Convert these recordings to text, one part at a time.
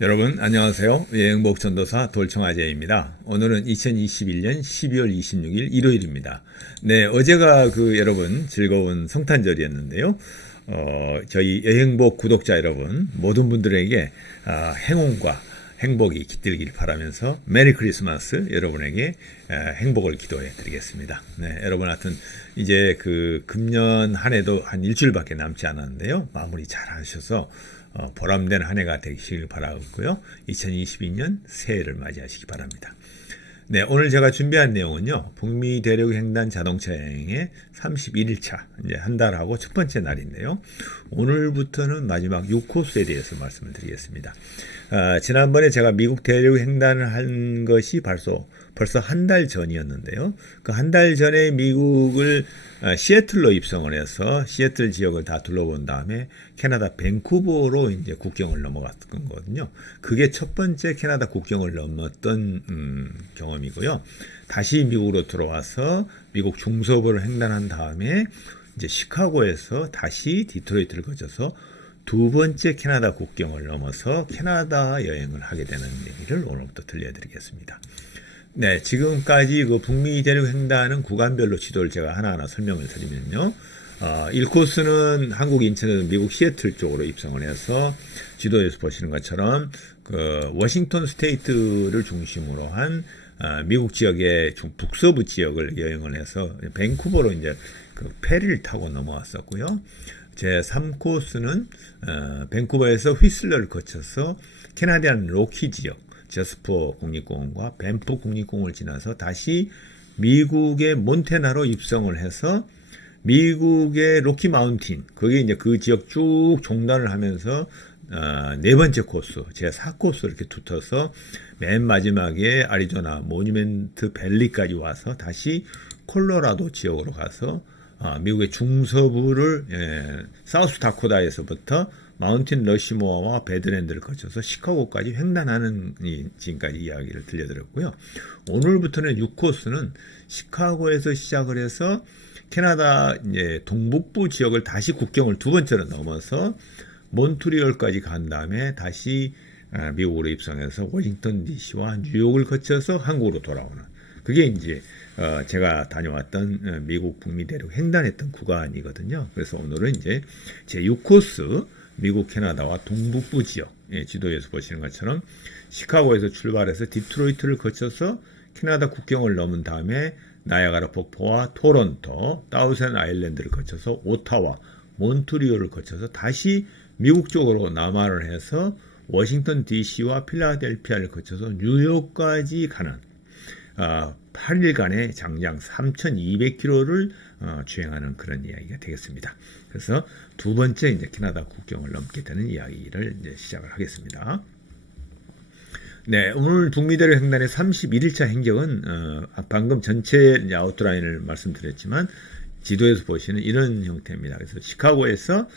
여러분 안녕하세요. 여행복 전도사 돌청아재입니다. 오늘은 2021년 12월 26일 일요일입니다. 네, 어제가 여러분 즐거운 성탄절이었는데요. 저희 여행복 구독자 여러분 모든 분들에게 행운과 행복이 깃들길 바라면서 메리 크리스마스 여러분에게 행복을 기도해 드리겠습니다. 네, 여러분 하여튼 이제 금년 한 해도 한 일주일밖에 남지 않았는데요. 마무리 잘 하셔서 보람된 한 해가 되시길 바라고요. 2022년 새해를 맞이하시기 바랍니다. 네, 오늘 제가 준비한 내용은요. 북미 대륙 횡단 자동차 여행의 31일차, 이제 한 달하고 첫 번째 날인데요. 오늘부터는 마지막 6코스에 대해서 말씀을 드리겠습니다. 지난번에 제가 미국 대륙 횡단을 한 것이 벌써 한 달 전이었는데요. 그 한 달 전에 미국을 시애틀로 입성을 해서 시애틀 지역을 다 둘러본 다음에 캐나다 밴쿠버로 이제 국경을 넘어갔던 거거든요. 그게 첫 번째 캐나다 국경을 넘었던 경험이고요. 다시 미국으로 들어와서 미국 중서부를 횡단한 다음에 이제 시카고에서 다시 디트로이트를 거쳐서 두 번째 캐나다 국경을 넘어서 캐나다 여행을 하게 되는 얘기를 오늘부터 들려드리겠습니다. 네, 지금까지 북미 대륙 횡단은 구간별로 지도를 제가 하나하나 설명을 드리면요. 1코스는 한국 인천에서 미국 시애틀 쪽으로 입성을 해서 지도에서 보시는 것처럼 워싱턴 스테이트를 중심으로 한 미국 지역의 북서부 지역을 여행을 해서 밴쿠버로 이제 페리를 타고 넘어왔었고요. 제 3코스는 밴쿠버에서 휘슬러를 거쳐서 캐나디안 로키 지역 저스퍼 국립공원과 밴프 국립공원을 지나서 다시 미국의 몬태나로 입성을 해서 미국의 로키 마운틴, 그게 이제 그 지역 쭉 종단을 하면서 네 번째 코스, 제 4코스 이렇게 두터서 맨 마지막에 아리조나 모뉴멘트 밸리까지 와서 다시 콜로라도 지역으로 가서 미국의 중서부를 사우스 다코다에서부터 마운틴 러시모어와 배드랜드를 거쳐서 시카고까지 횡단하는 지금까지 이야기를 들려드렸고요. 오늘부터는 6코스는 시카고에서 시작을 해서 캐나다 이제 동북부 지역을 다시 국경을 두 번째로 넘어서 몬트리올까지 간 다음에 다시 미국으로 입성해서 워싱턴 DC와 뉴욕을 거쳐서 한국으로 돌아오는, 그게 이제 제가 다녀왔던 미국 북미 대륙 횡단했던 구간이거든요. 그래서 오늘은 이제 제 6코스 미국 캐나다와 동북부 지역, 지도에서 보시는 것처럼 시카고에서 출발해서 디트로이트를 거쳐서 캐나다 국경을 넘은 다음에 나야가라 폭포와 토론토, 다우센 아일랜드를 거쳐서 오타와, 몬트리올을 거쳐서 다시 미국 쪽으로 남하를 해서 워싱턴 DC와 필라델피아를 거쳐서 뉴욕까지 가는 8일간의 장장 3,200km를 주행하는 그런 이야기가 되겠습니다. 그래서 두 번째 이제 캐나다 국경을 넘게 되는 이야기를 이제 시작을 하겠습니다. 네, 오늘 북미대륙 횡단의 31일차 행적은 방금 전체 아웃라인을 말씀드렸지만 지도에서 보시는 이런 형태입니다. 그래서 시카고에서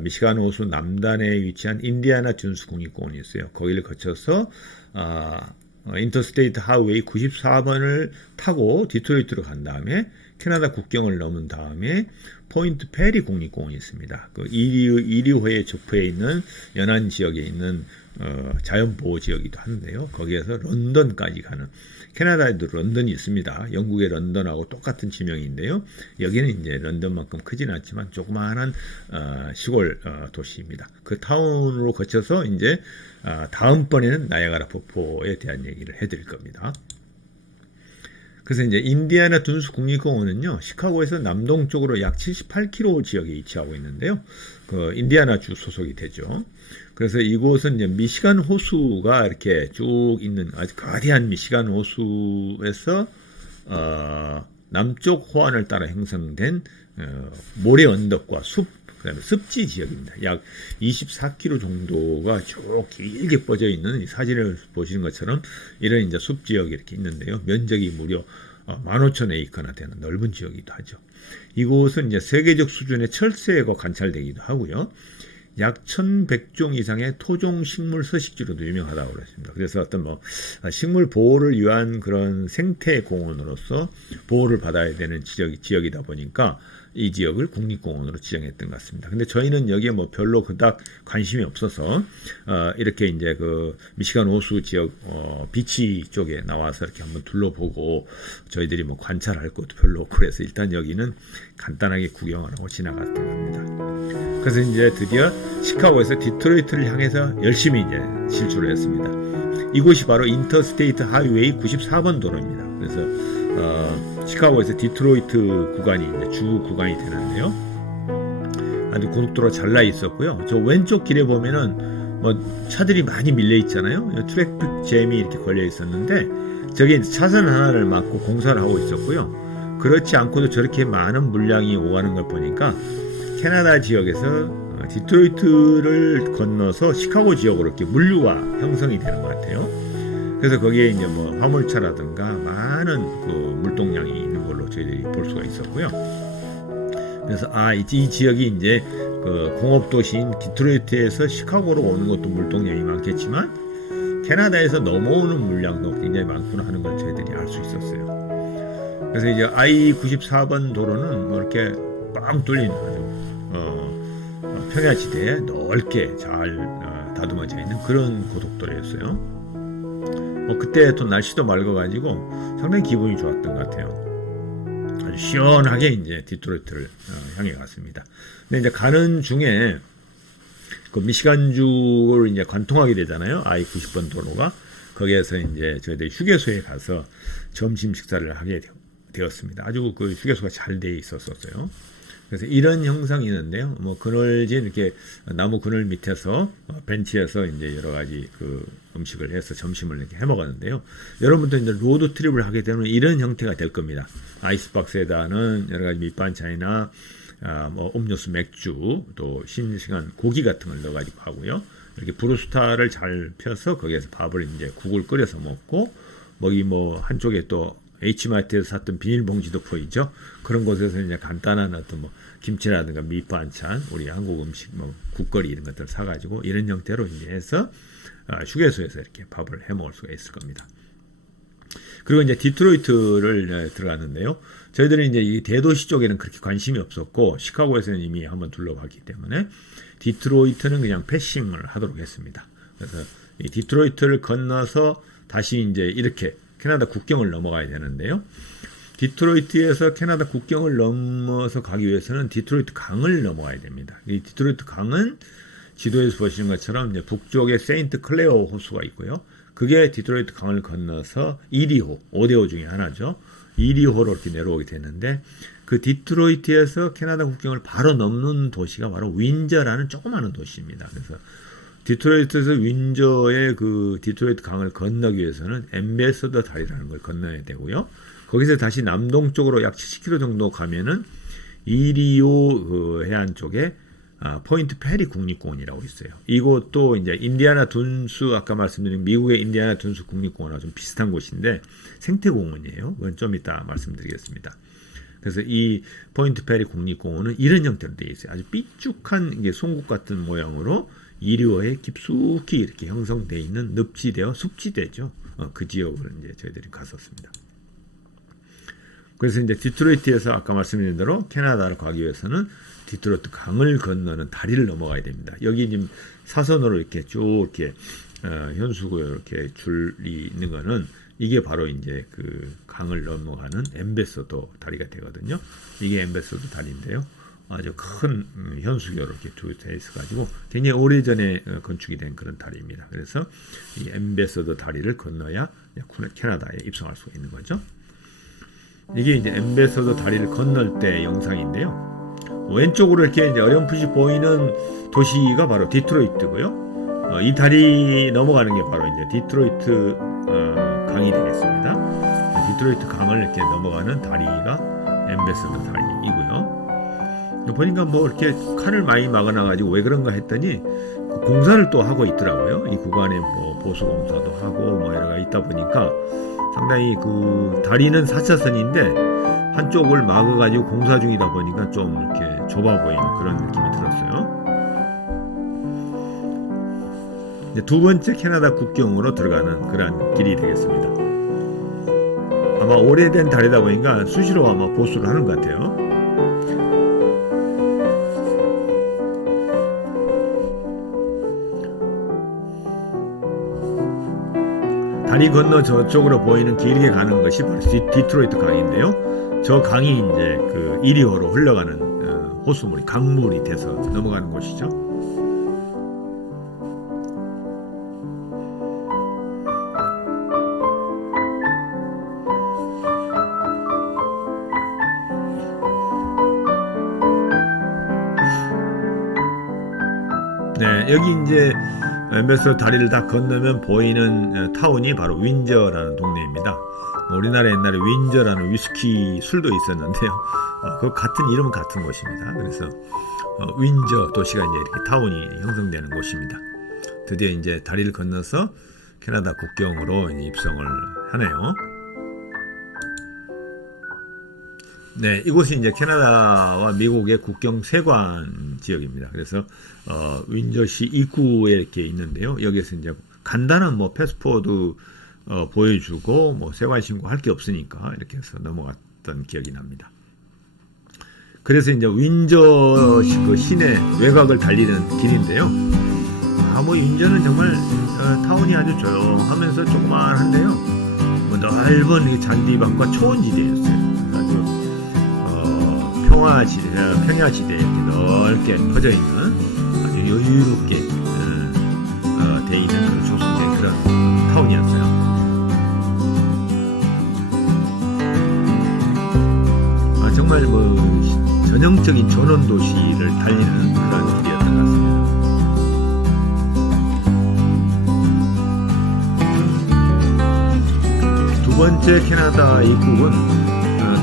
미시간 호수 남단에 위치한 인디아나 듀스 국립공원이 있어요. 거기를 거쳐서 인터스테이트 하이웨이 94번을 타고 디트로이트로 간 다음에 캐나다 국경을 넘은 다음에 포인트 페리 국립공원이 있습니다. 이리호에 접해 있는 연안 지역에 있는 자연보호 지역이기도 한데요. 거기에서 런던까지 가는, 캐나다에도 런던이 있습니다. 영국의 런던하고 똑같은 지명인데요. 여기는 이제 런던만큼 크진 않지만 조그마한 시골 도시입니다. 그 타운으로 거쳐서 이제 다음번에는 나야가라 폭포에 대한 얘기를 해드릴 겁니다. 그래서 이제 인디아나 둔스 국립공원은요, 시카고에서 남동쪽으로 약 78km 지역에 위치하고 있는데요. 인디아나 주 소속이 되죠. 그래서 이곳은 이제 미시간 호수가 이렇게 쭉 있는 아주 거대한 미시간 호수에서 남쪽 호안을 따라 형성된 모래 언덕과 숲, 그다음에 습지 지역입니다. 약 24km 정도가 쭉 길게 뻗어 있는, 이 사진을 보시는 것처럼 이런 이제 숲 지역이 이렇게 있는데요. 면적이 무려 15,000에이커나 되는 넓은 지역이기도 하죠. 이곳은 이제 세계적 수준의 철새가 관찰되기도 하고요. 약 1,100종 이상의 토종 식물 서식지로도 유명하다고 그랬습니다. 그래서 어떤 식물 보호를 위한 그런 생태 공원으로서 보호를 받아야 되는 지역이다 보니까 이 지역을 국립공원으로 지정했던 것 같습니다. 근데 저희는 여기에 뭐 별로 그닥 관심이 없어서 이렇게 이제 그 미시간 호수 지역 비치 쪽에 나와서 이렇게 한번 둘러보고 저희들이 뭐 관찰할 것도 별로 없고 그래서 일단 여기는 간단하게 구경을 하고 지나갔던 겁니다. 그래서 이제 드디어 시카고에서 디트로이트를 향해서 열심히 이제 실주를 했습니다. 이곳이 바로 인터스테이트 하이웨이 94번 도로입니다. 그래서 시카고에서 디트로이트 구간이 이제 주 구간이 되는데요. 아주 고속도로 잘 나 있었고요. 저 왼쪽 길에 보면은 뭐 차들이 많이 밀려 있잖아요. 트래픽 잼이 이렇게 걸려 있었는데 저게 차선 하나를 막고 공사를 하고 있었고요. 그렇지 않고도 저렇게 많은 물량이 오가는 걸 보니까 캐나다 지역에서 디트로이트를 건너서 시카고 지역으로 이렇게 물류가 형성이 되는 것 같아요. 그래서 거기에 이제 뭐 화물차라든가 많은 그 물동량이 있는 걸로 저희들이 볼 수가 있었고요. 그래서 이 지역이 이제 그 공업 도시인 디트로이트에서 시카고로 오는 것도 물동량이 많겠지만 캐나다에서 넘어오는 물량도 굉장히 많구나 하는 걸 저희들이 알 수 있었어요. 그래서 이제 I-94번 도로는 뭐 이렇게 빵 뚫린 평야지대에 넓게 잘 다듬어져 있는 그런 고속도로였어요. 그때 또 날씨도 맑아가지고 상당히 기분이 좋았던 것 같아요. 아주 시원하게 이제 디트로이트를 향해 갔습니다. 근데 이제 가는 중에 그 미시간주를 이제 관통하게 되잖아요. I-90번 도로가. 거기에서 이제 저희들이 휴게소에 가서 점심 식사를 하게 되었습니다. 아주 그 휴게소가 잘 돼 있었어요. 그래서 이런 형상이 있는데요. 뭐 그늘진 이렇게 나무 그늘 밑에서 벤치에서 이제 여러 가지 그 음식을 해서 점심을 이렇게 해 먹었는데요. 여러분도 이제 로드 트립을 하게 되면 이런 형태가 될 겁니다. 아이스박스에다는 여러 가지 밑반찬이나 뭐 음료수, 맥주, 또 싱싱한 고기 같은 걸 넣어가지고 하고요. 이렇게 브루스타를 잘 펴서 거기에서 밥을 이제 국을 끓여서 먹고 거기 뭐 한쪽에 또 H마트에서 샀던 비닐봉지도 보이죠. 그런 곳에서 이제 간단한 어떤 뭐 김치라든가 밑반찬, 우리 한국 음식 뭐 국거리 이런 것들 사가지고 이런 형태로 이제 해서 휴게소에서 이렇게 밥을 해 먹을 수가 있을 겁니다. 그리고 이제 디트로이트를 들어갔는데요. 저희들은 이제 이 대도시 쪽에는 그렇게 관심이 없었고 시카고에서는 이미 한번 둘러봤기 때문에 디트로이트는 그냥 패싱을 하도록 했습니다. 그래서 이 디트로이트를 건너서 다시 이제 이렇게 캐나다 국경을 넘어가야 되는데요. 디트로이트에서 캐나다 국경을 넘어서 가기 위해서는 디트로이트 강을 넘어가야 됩니다. 이 디트로이트 강은 지도에서 보시는 것처럼 이제 북쪽에 세인트 클레어 호수가 있고요. 그게 디트로이트 강을 건너서 이리호, 5대5 중에 하나죠. 이리호로 이렇게 내려오게 되는데 그 디트로이트에서 캐나다 국경을 바로 넘는 도시가 바로 윈저라는 조그마한 도시입니다. 그래서 디트로이트에서 윈저의 그 디트로이트 강을 건너기 위해서는 엠베서더 다리라는 걸 건너야 되고요. 거기서 다시 남동쪽으로 약 70km 정도 가면은 이리오 그 해안 쪽에 포인트 페리 국립공원이라고 있어요. 이곳도 이제 인디아나 둔수 아까 말씀드린 미국의 인디아나 둔수 국립공원과 좀 비슷한 곳인데 생태공원이에요. 그건 좀 이따 말씀드리겠습니다. 그래서 이 포인트 페리 국립공원은 이런 형태로 되어 있어요. 아주 삐죽한 이게 송곳 같은 모양으로 이리오에 깊숙이 이렇게 형성되어 있는 늪지대와 숲지대죠. 그 지역을 이제 저희들이 갔었습니다. 그래서 이제 디트로이트에서 아까 말씀드린 대로 캐나다를 가기 위해서는 디트로이트 강을 건너는 다리를 넘어가야 됩니다. 여기 지금 사선으로 이렇게 쭉 이렇게 현수구에 이렇게 줄이 있는 거는 이게 바로 이제 그 강을 넘어가는 엠베서더 다리가 되거든요. 이게 엠베서더 다리인데요. 아주 큰 현수교로 이렇게 되어 있어가지고 굉장히 오래전에 건축이 된 그런 다리입니다. 그래서 이 엠베서더 다리를 건너야 캐나다에 입성할 수가 있는 거죠. 이게 이제 엠베서더 다리를 건널 때 영상인데요. 왼쪽으로 이렇게 이제 어렴풋이 보이는 도시가 바로 디트로이트고요. 이 다리 넘어가는 게 바로 이제 디트로이트 강이 되겠습니다. 디트로이트 강을 이렇게 넘어가는 다리가 엠베서더 다리이고요. 보니까 뭐 이렇게 칼을 많이 막아놔가지고 왜 그런가 했더니 공사를 또 하고 있더라고요. 이 구간에 뭐 보수 공사도 하고 뭐 여러 가지 있다 보니까 상당히 그 다리는 4차선인데 한쪽을 막아가지고 공사 중이다 보니까 좀 이렇게 좁아 보이는 그런 느낌이 들었어요. 이제 두 번째 캐나다 국경으로 들어가는 그런 길이 되겠습니다. 아마 오래된 다리다 보니까 수시로 아마 보수를 하는 것 같아요. 다리 건너 저쪽으로 보이는 길게 가는 것이 바로 디트로이트 강인데요. 저 강이 이제 그 이리호로 흘러가는 호수물이 강물이 돼서 넘어가는 곳이죠. 네, 여기 이제 엠베서 다리를 다 건너면 보이는 타운이 바로 윈저라는 동네입니다. 우리나라 옛날에 윈저라는 위스키 술도 있었는데요. 그 같은 이름은 같은 곳입니다. 그래서 윈저 도시가 이제 이렇게 타운이 형성되는 곳입니다. 드디어 이제 다리를 건너서 캐나다 국경으로 이제 입성을 하네요. 네, 이곳이 이제 캐나다와 미국의 국경 세관 지역입니다. 그래서 윈저시 입구에 이렇게 있는데요. 여기서 이제 간단한 뭐 패스포드 보여주고 뭐 세관 신고 할 게 없으니까 이렇게 해서 넘어갔던 기억이 납니다. 그래서 이제 윈저 그 시내 외곽을 달리는 길인데요. 뭐 윈저는 정말 타운이 아주 조용하면서 조그만한데요. 뭐 넓은 잔디밭과 초원지대였어요. 평야지대에 이렇게 넓게 퍼져 있는 아주 여유롭게 돼 있는 그런 조성된 그런 타운이었어요. 정말 뭐 전형적인 전원 도시를 달리는 그런 길이었던 것 같습니다. 두 번째 캐나다 입국은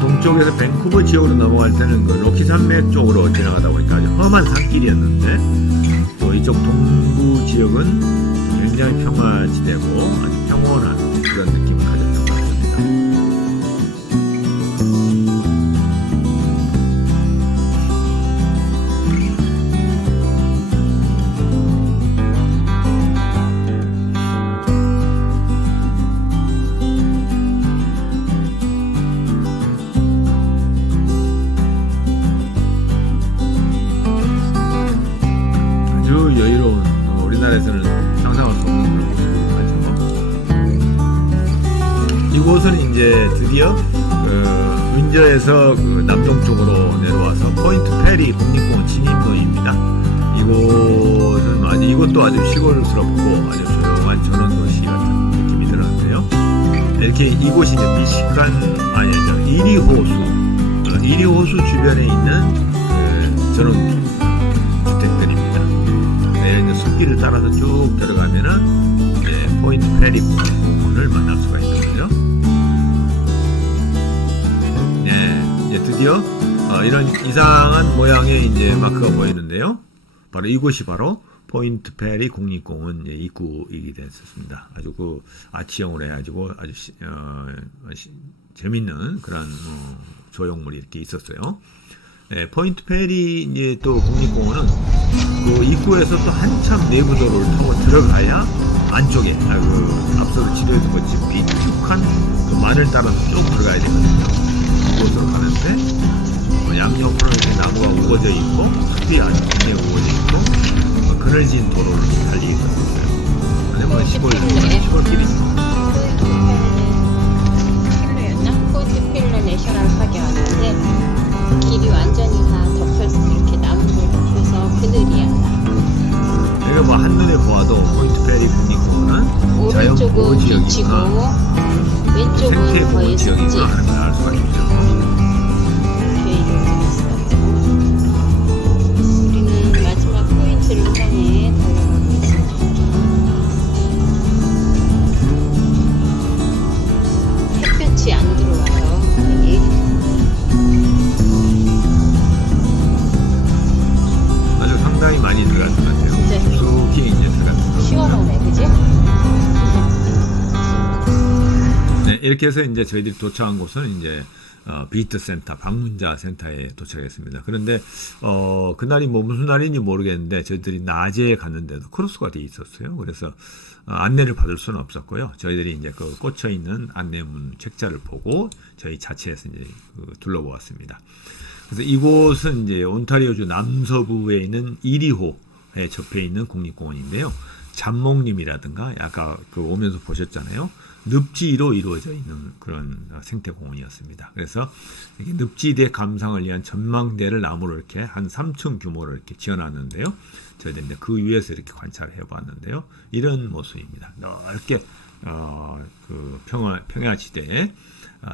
동쪽에서 밴쿠버 지역으로 넘어갈 때는 그 로키 산맥 쪽으로 지나가다 보니까 아주 험한 산길이었는데 또 이쪽 동부 지역은 굉장히 평화지대고 아주 평온한 그런 느낌을 가졌던 것 같습니다. 여유로운 우리나라에서는 상상할 수 없는 그런 모습이죠. 이곳은 이제 드디어 윈저에서 그 남동쪽으로 내려와서 포인트 페리 국립공원 진입로입니다. 이곳도 아주 시골스럽고 아주 조용한 전원도시 같은 느낌이 들었는데요. 이렇게 이곳이 이제 이리 호수 주변에 있는 전원 주택들입니다. 숲길을 따라서 쭉 들어가면은 이제 포인트 페리 공원을 만날 수가 있는 거죠. 네, 이제 드디어 이런 이상한 모양의 이제 마크가 보이는데요. 바로 이곳이 바로 포인트 페리 국립공원 입구이기 됐었습니다. 아주 그 아치형으로 해가지고 아주 재밌는 그런 조형물이 이렇게 있었어요. 네, 포인트 페리 이제 또 국립공원은 그 입구에서 또 한참 내부도로를 타고 들어가야 안쪽에 앞서도 지도에서 보지 비축한 그 만을 따라서 쭉 들어가야 되거든요. 그곳으로 가는데 양옆으로 이렇게 나무가 우거져 있고 숲이 아주 굉장히 우거져 있고 그늘진 도로를 달리게 됐었어요. 아니면 시골길이죠. 필로였나? 포인트 필로 내셔널 파크가 왔는데 길이 완전히 다 덮여서 이렇게 나무를 덮여서 그늘이야. 내가 뭐 한눈에 보아도 포인트 페리 국립공원은 오른쪽은 비치고 왼쪽은 거의 습지. 알 수가 있죠. 이렇게 이루어져 있어요. 우리는 마지막 포인트를 향해 달려가고 있습니다. 햇볕이 안 들어와요. 여기. 상당히 많이 들어간 것 같아요. 쑥이 이제 들어간 것 같아요. 시원하네, 그지? 네, 이렇게 해서 이제 저희들이 도착한 곳은 이제 비지터 센터, 방문자 센터에 도착했습니다. 그런데 그날이 뭐 무슨 날인지 모르겠는데 저희들이 낮에 갔는데도 크로스가 돼 있었어요. 그래서 안내를 받을 수는 없었고요. 저희들이 이제 그 꽂혀 있는 안내문 책자를 보고 저희 자체에서 이제 둘러보았습니다. 그래서 이곳은 이제 온타리오주 남서부에 있는 이리호에 접해 있는 국립공원인데요. 잠목림이라든가 아까 그 오면서 보셨잖아요. 늪지로 이루어져 있는 그런 생태공원이었습니다. 그래서 이렇게 늪지대 감상을 위한 전망대를 나무로 이렇게 한 3층 규모로 이렇게 지어놨는데요. 저희들이 이제 그 위에서 이렇게 관찰을 해봤는데요. 이런 모습입니다. 넓게 그 평야지대에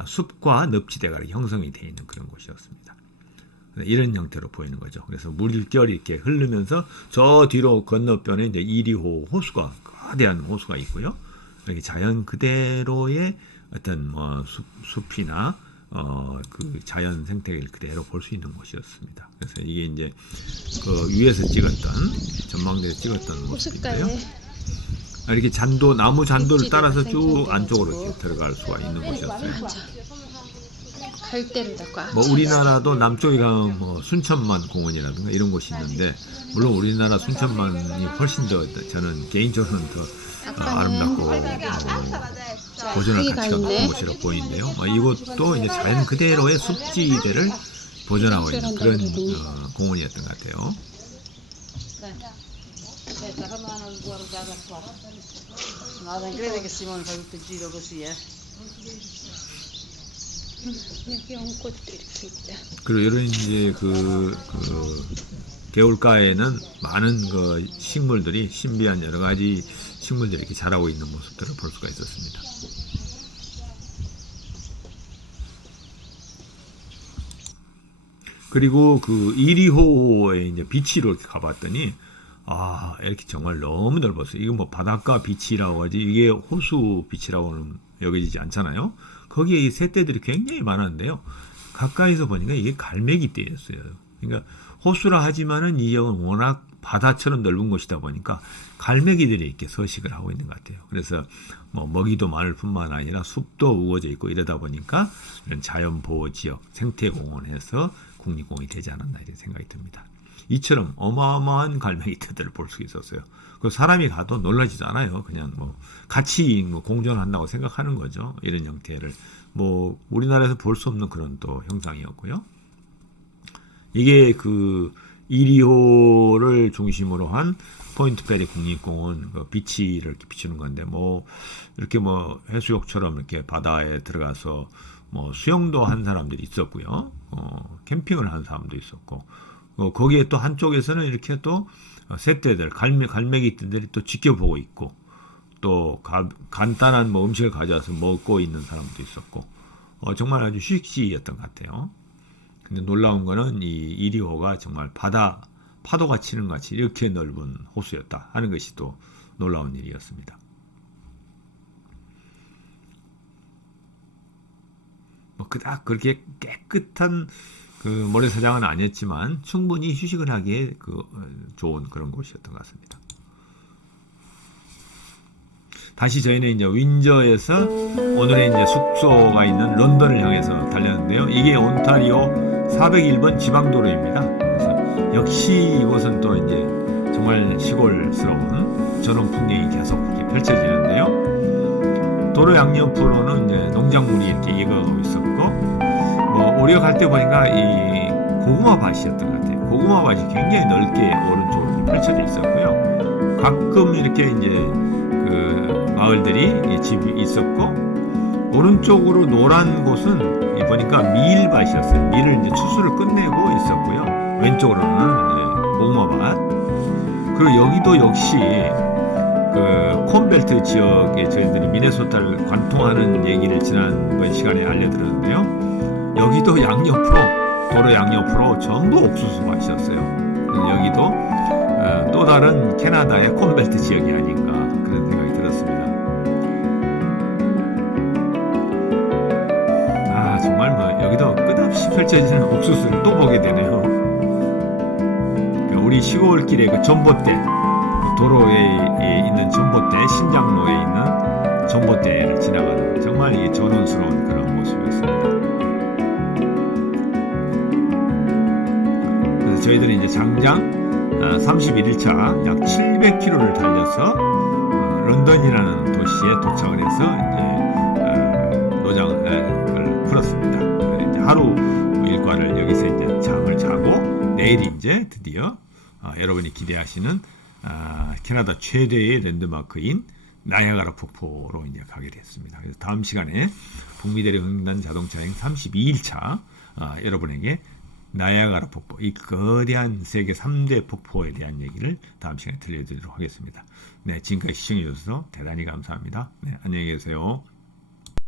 숲과 늪지대가 이렇게 형성이 되어 있는 그런 곳이었습니다. 이런 형태로 보이는 거죠. 그래서 물결이 이렇게 흐르면서 저 뒤로 건너편에 이제 이리호 호수가 거대한 호수가 있고요. 이렇게 자연 그대로의 어떤 뭐 숲이나 그 자연 생태계를 그대로 볼 수 있는 곳이었습니다. 그래서 이게 이제 그 위에서 찍었던 전망대에서 찍었던 모습인데요. 이렇게 나무 잔도를 따라서 쭉 안쪽으로 이렇게 들어갈 수가 있는 곳이었어요. 갈대로다가 뭐 우리나라도 남쪽에 가면 뭐 순천만 공원이라든가 이런 곳이 있는데 물론 우리나라 순천만이 훨씬 더 저는 개인적으로는 더 아름답고 보존할 가치가 높은 곳이라고 보이는데요. 이곳도 이제 자연 그대로의 숲지대를 보존하고 있는 그런 공원이었던 것 같아요. 여기 연꽃도 이렇게 있다. 그리고 이런 이제 그 개울가에는 많은 그 식물들이 신비한 여러 가지 식물들이 이렇게 자라고 있는 모습들을 볼 수가 있었습니다. 그리고 그 이리호에 이제 비치로 이렇게 가봤더니 이렇게 정말 너무 넓었어요. 이건 뭐 바닷가 비치라고 하지 이게 호수 비치라고는 여겨지지 않잖아요. 거기에 이 새떼들이 굉장히 많았는데요. 가까이서 보니까 이게 갈매기떼였어요. 그러니까 호수라 하지만은 이 지역은 워낙 바다처럼 넓은 곳이다 보니까 갈매기들이 이렇게 서식을 하고 있는 것 같아요. 그래서 뭐 먹이도 많을 뿐만 아니라 숲도 우거져 있고 이러다 보니까 이런 자연보호지역, 생태공원에서 국립공원이 되지 않았나 이런 생각이 듭니다. 이처럼 어마어마한 갈매기떼들을 볼 수 있었어요. 그 사람이 가도 놀라지도 않아요. 그냥 뭐 같이 뭐 공존한다고 생각하는 거죠. 이런 형태를 뭐 우리나라에서 볼 수 없는 그런 또 형상이었고요. 이게 그 이리호를 중심으로 한 포인트 페리 국립공원 그 비치를 이렇게 비추는 건데 뭐 이렇게 뭐 해수욕처럼 이렇게 바다에 들어가서 뭐 수영도 한 사람들이 있었고요. 캠핑을 한 사람도 있었고 거기에 또 한쪽에서는 이렇게 또 새떼들 갈매기떼들이 또 지켜보고 있고 또 간단한 뭐 음식을 가져와서 먹고 있는 사람도 있었고 정말 아주 휴식지였던 것 같아요. 근데 놀라운 거는 이 이리호가 정말 파도가 치는 것 같이 이렇게 넓은 호수였다 하는 것이 또 놀라운 일이었습니다. 뭐 그닥 그렇게 깨끗한 그 모래사장은 아니었지만 충분히 휴식을 하기에 좋은 그런 곳이었던 것 같습니다. 다시 저희는 이제 윈저에서 오늘의 이제 숙소가 있는 런던을 향해서 달렸는데요. 이게 온타리오 401번 지방도로입니다. 그래서 역시 이곳은 또 이제 정말 시골스러운 전원 풍경이 계속 이렇게 펼쳐지는데요. 도로 양옆으로는 이제 농작물이 이렇게 익어가고 있었고, 뭐 우리가 갈 때 보니까 이 고구마 밭이었던 것 같아요. 고구마 밭이 굉장히 넓게 오른쪽으로 펼쳐져 있었고요. 가끔 이렇게 이제 그 마을들이 집이 있었고, 오른쪽으로 노란 곳은 보니까 밀밭이었어요. 밀을 이제 추수를 끝내고 있었고요. 왼쪽으로는 이제 고구마밭. 그리고 여기도 역시 그 콘벨트 지역에 저희들이 미네소타를 관통하는 얘기를 지난번 시간에 알려드렸는데요. 여기도 양옆으로 도로 양옆으로 전부 옥수수 밭이었어요. 여기도 또 다른 캐나다의 콘벨트 지역이 아닌가 그런 생각이 들었습니다. 정말 뭐 여기도 끝없이 펼쳐지는 옥수수를 또 보게 되네요. 우리 시골길의 그 전봇대, 도로에 있는 전봇대, 신장로에 있는 전봇대를 지나가는 정말 이게 전원스러운 그런 모습이었습니다. 그래서 저희들은 이제 장장 31일차 약 700km를 달려서 런던이라는 도시에 도착을 해서 이제 노장을 풀었습니다. 이제 하루 일과를 여기서 이제 잠을 자고 내일 이제 드디어 여러분이 기대하시는 캐나다 최대의 랜드마크인 나이아가라 폭포로 이제 가게 됐습니다. 그래서 다음 시간에 북미대륙 횡단 자동차행 32일차 여러분에게 나이아가라 폭포, 이 거대한 세계 3대 폭포에 대한 얘기를 다음 시간에 들려드리도록 하겠습니다. 네, 지금까지 시청해 주셔서 대단히 감사합니다. 네, 안녕히 계세요.